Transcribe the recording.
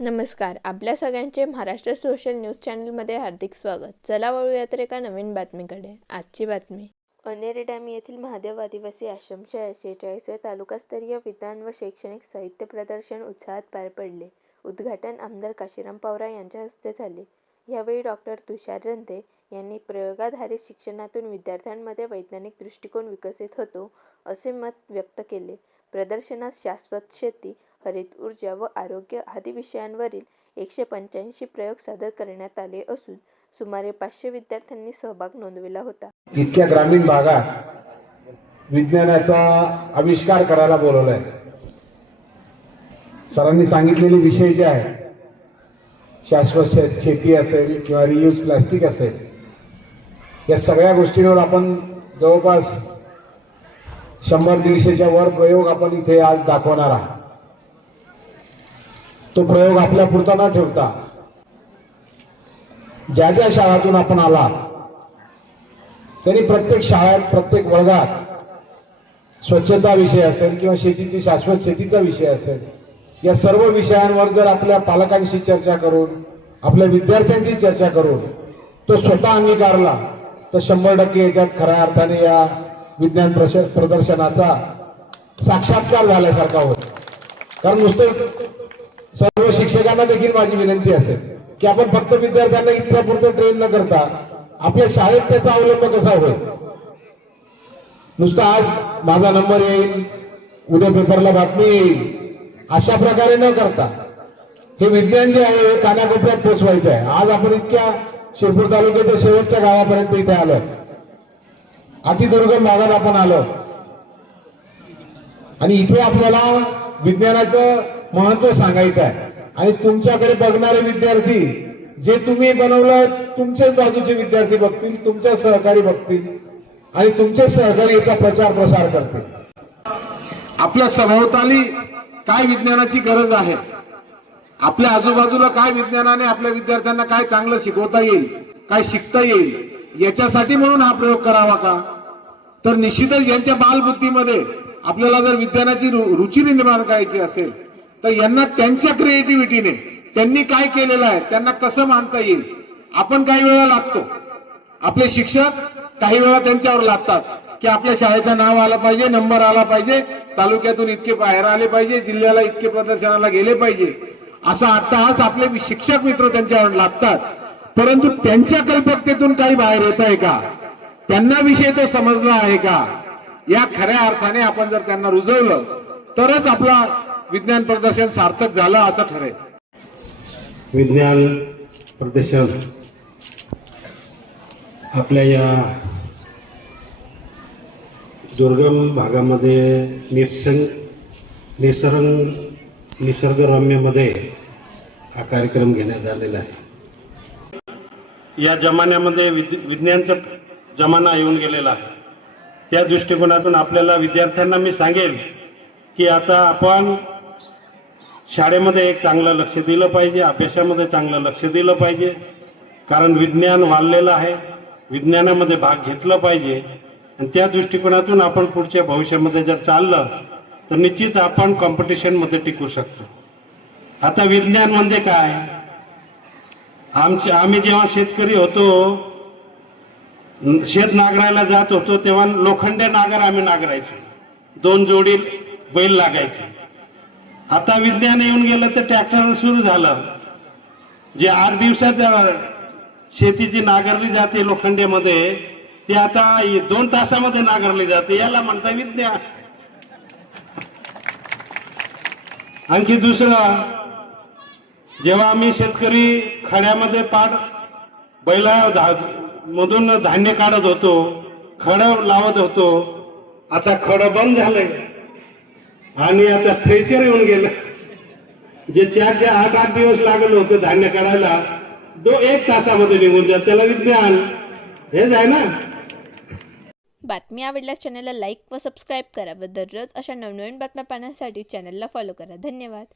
नमस्कार, आपल्या सगळ्यांचे महाराष्ट्र सोशल न्यूज चॅनलमध्ये हार्दिक स्वागत। चला वळूयात एका नवीन बातमीकडे। आजची बातमी, अनेरी डॅम येथील महादेव आदिवासी आश्रमच्या 46व्या तालुकास्तरीय विज्ञान व शैक्षणिक साहित्य प्रदर्शन उत्साहात पार पडले। उद्घाटन आमदार काशीराम पवार यांच्या हस्ते झाले। यावेळी डॉक्टर तुषार रंधे यांनी प्रयोगाधारित शिक्षणातून विद्यार्थ्यांमध्ये वैज्ञानिक दृष्टिकोन विकसित होतो असे मत व्यक्त केले। प्रदर्शनात शाश्वत शेती, हरित ऊर्जा व आरोग्य आदी विषयांवरील 185 प्रयोग सादर करण्यात आले असून सुमारे 500 विद्यार्थ्यांनी सहभाग नोंदविला होता। इतक्या ग्रामीण भागात विज्ञानाचा आविष्कार करायला बोलवलाय। सरांनी सांगितलेले विषय जे आहे, शाश्वत शेती असेल किंवा रियूज प्लास्टिक असेल, या सगळ्या गोष्टींवर आपण जवळपास 100-150च्या वर प्रयोग आपण इथे आज दाखवणार आहोत। तो प्रयोग आपल्या पुरता न ठेवता ज्या ज्या शाळातून आपण आला त्यांनी प्रत्येक शाळेत, प्रत्येक वर्गात स्वच्छता विषय असेल किंवा शेतीची शाश्वत शेतीचा विषय असेल, या सर्व विषयांवर जर आपल्या पालकांशी चर्चा करून, आपल्या विद्यार्थ्यांची चर्चा करून तो स्वतः अंगीकारला तर 100% याच्यात खऱ्या अर्थाने या विज्ञान प्रदर्शनाचा साक्षात्कार झाल्यासारखा होतो। कारण नुसतं सर्व शिक्षकांना देखील माझी विनंती असेल की आपण फक्त विद्यार्थ्यांना इतक्या पुरतं ट्रेन न करता आपल्या शाळेत त्याचा अवलंब कसा होईल। नुसतं आज माझा नंबर येईल, उद्या पेपरला बातमी येईल, अशा प्रकारे न करता हे विज्ञान जे आहे हे कानाकोपऱ्यात पोहोचवायचं आहे। आज आपण इतक्या शिरपूर तालुक्याच्या शेवटच्या गावापर्यंत इथे आलोय, अतिदुर्गम भागात आपण आलो आणि इथे आपल्याला विज्ञानाचं महत्व सांगायचं आहे। आणि तुमच्याकडे बघणारे विद्यार्थी जे तुम्ही बनवलं, तुमच्याच बाजूचे विद्यार्थी बघतील, तुमच्या सहकारी बघतील आणि तुमचे सहकारी याचा प्रचार प्रसार करतील। आपल्या सभोवताली काय विज्ञानाची गरज आहे, आपल्या आजूबाजूला काय विज्ञानाने आपल्या विद्यार्थ्यांना काय चांगलं शिकवता येईल, काय शिकता येईल, याच्यासाठी म्हणून हा प्रयोग करावा का? तर निश्चितच यांच्या बालबुद्धीमध्ये आपल्याला जर विज्ञानाची रुची निर्माण करायची असेल तर यांना त्यांच्या क्रिएटिव्हिटीने त्यांनी काय केलेलं आहे त्यांना कसं मानता येईल। आपण काही वेळा लागतो, आपले शिक्षक काही वेळा त्यांच्यावर लागतात की आपल्या शाळेचं नाव आलं पाहिजे, नंबर आला पाहिजे, तालुक्यातून इतके बाहेर आले पाहिजे, जिल्ह्याला इतके प्रदर्शनाला गेले पाहिजे, असा अट्टहास आपले शिक्षक मित्र त्यांच्यावर लागतात। परंतु त्यांच्या कल्पकतेतून काही बाहेर येत आहे का, त्यांना विषय तो समजला आहे का, या खऱ्या अर्थाने आपण जर त्यांना रुजवलं तरच आपला विज्ञान प्रदर्शन सार्थक झालं असं ठरेल। विज्ञान प्रदर्शन आपल्या या दुर्गम भागामध्ये निसर्गरम्यमध्ये हा कार्यक्रम घेण्यात आलेला आहे। या जमान्यामध्ये विज्ञानचा जमाना येऊन गेलेला आहे। त्या दृष्टिकोनातून आपल्याला विद्यार्थ्यांना मी सांगेल की आता आपण शाळेमध्ये एक चांगलं लक्ष दिलं पाहिजे, अभ्यासामध्ये चांगलं लक्ष दिलं पाहिजे, कारण विज्ञान वाढलेलं आहे, विज्ञानामध्ये भाग घेतला पाहिजे। आणि त्या दृष्टिकोनातून आपण पुढच्या भविष्यामध्ये जर चाललं तर निश्चित आपण कॉम्पिटिशनमध्ये टिकू शकतो। आता विज्ञान म्हणजे काय, आम्ही जेव्हा शेतकरी होतो, शेत नांगरायला जात होतो, तेव्हा लोखंडे नांगर आम्ही नांगरायचो, 2 जोडी बैल लागायचे। आता विज्ञान येऊन गेलं तर ट्रॅक्टर सुरू झालं, जे 8 दिवसात शेतीची नांगरली जाते लोखंडेमध्ये, ते आता 2 तासामध्ये नांगरली जाते, याला म्हणता विज्ञान। आणखी दुसरं, जेव्हा आम्ही शेतकरी खड्यामध्ये बैला मधून धान्य काढत होतो, खडं लावत होतो, आता खडं बंद झालंय आणि आता थ्रेचर येऊन गेलं, जे 4-8 दिवस लागलं होतं धान्य काढायला, 1 तासामध्ये निघून जात, त्याला विज्ञान हेच आहे ना। बातमी आवडल्यास चॅनलला लाईक व सबस्क्राईब करा व दररोज अशा नवनवीन बातम्या पाहण्यासाठी चॅनलला फॉलो करा। धन्यवाद।